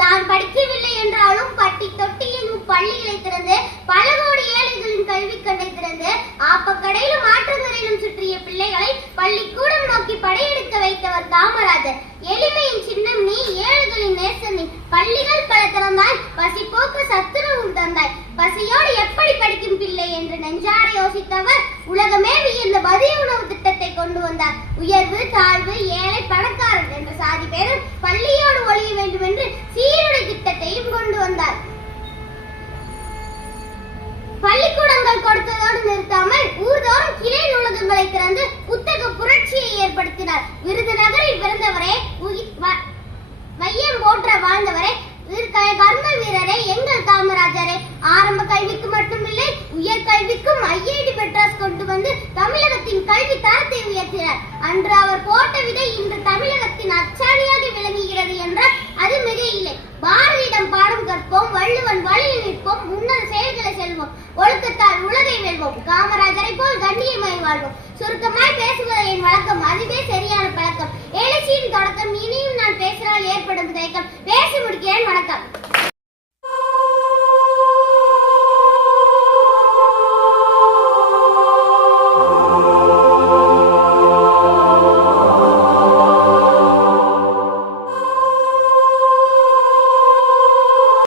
தான் படிக்கவில்லை என்றாலும் பட்டி தொட்டி என்னும் பள்ளிகளை திறந்து பல கோடி ஏழைகளின் கல்வி கண்டை திறந்து ஆப்பக்கடையிலும் ஆற்றங்கரையிலும் சுற்றிய பிள்ளைகளை பள்ளிக்கூடம் நோக்கி படையெடுக்க வைத்தவர் காமராஜர். எளிமையின் சின்னம் நீ, ஏழைகளின் நேசம் நீ. பள்ளிகள் பல திறந்தாய், பசி போக்க சத்துணவும் தந்தாய். பசியோடு எப்படி படிக்கும் பிள்ளை என்று நெஞ்சார யோசித்தவர் உலகமே வியந்த மதிய உணவு திட்டத்தை கொண்டு வந்தார். உயர்வு தாழ்வு, ஏழை பணக்காரன் என்ற சாதி பேரும் பள்ளியோடு ஒழிய வேண்டும் என்று சீருடை திட்டத்தையும் கொண்டு வந்தார். பள்ளிக்கூடங்கள் கொடுத்ததோடு நிறுத்தாமல் ஊர்தோறும் கிளை நூலகங்களை திறந்து புத்தக புரட்சியை ஏற்படுத்தினார். விருதுநகரில் பிறந்தவரே, வையம் போற்ற வாழ்ந்தவரே, கர்ம வீரரே எங்கள் காமராஜரே. ஆரம்ப கல்விக்கு மட்டுமில்லை, உயர் கல்விக்கும் ஐஐடி மெட்ராஸ் கொண்டு வந்து தமிழகத்தின் கல்வி தரத்தை உயர்த்தினார். அன்று அவர் போட்ட விதை இன்று தமிழகத்தின் அச்சாணியாக விளங்குகிறது என்றால் அது மிக இல்லை. பாரதியிடம் பாடம் கற்போம், வள்ளுவன் வழியில் நிற்போம், முன்னர் செயல்களை செல்வோம், ஒழுக்கத்தால் உலகை வெல்வோம், காமராஜரை போல் கண்ணியமாய் வாழ்வோம். சுருக்கமாய் பேசுவது என் வழக்கம், அதுவே சரியான பழக்கம். எழுச்சியின் தொடக்கம். இனியும் நான் பேசினால் ஏற்படும் தயக்கம். பேசி முடிக்கிறேன். வணக்கம்.